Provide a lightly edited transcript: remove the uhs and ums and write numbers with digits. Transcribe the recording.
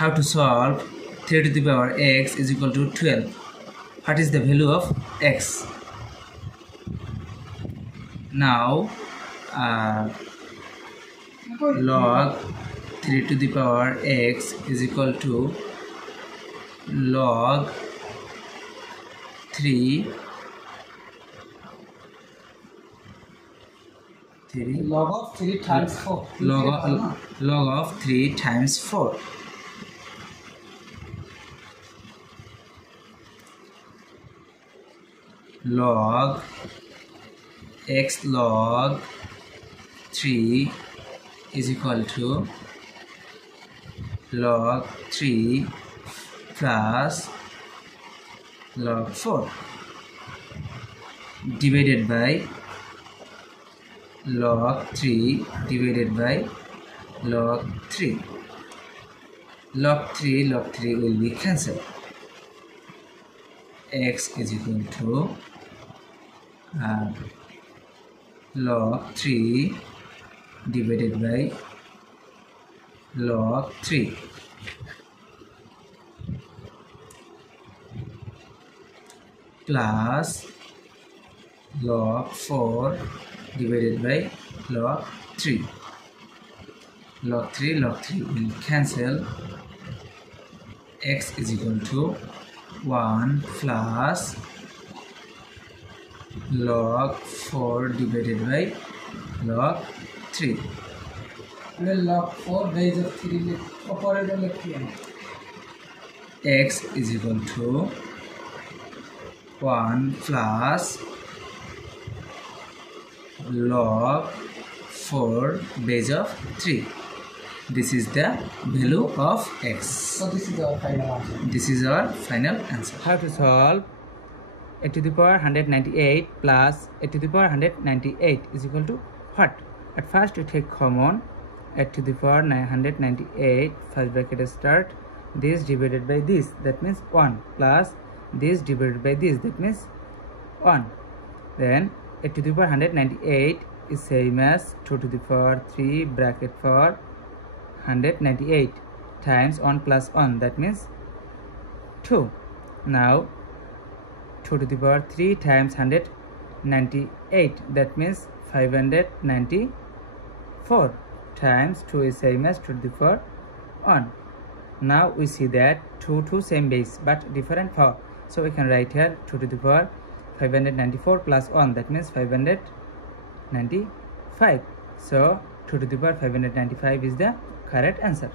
how to solve 3 to the power x is equal to 12. What is the value of x? Now log 3 to the power x is equal to log 3 log of 3 times 4. Log of 3 times 4. Log x log 3 is equal to log 3 plus log 4 divided by log 3 divided by log 3. Log 3 will be cancelled. X is equal to log 3 divided by log 3 plus log 4 divided by log 3. Log 3 will cancel. X is equal to 1 plus log 4 divided by log 3. Log 4 base of 3 operator X is equal to 1 plus log 4 base of 3. This is the value of x. So this is our final answer. This is our final answer. How to solve a to the power 198 plus a to the power 198 is equal to what? At first we take common a to the power 998, first bracket start, this divided by this, that means 1, plus this divided by this, that means 1. Then a to the power 198 is same as 2 to the power 3 bracket for 198 times 1 plus 1, that means 2. Now 2 to the power 3 times 198, that means 594 times 2 is same as 2 to the power 1. Now we see that 2 same base but different power, so we can write here 2 to the power 594 plus 1, that means 595. So 2 to the power 595 is the correct answer.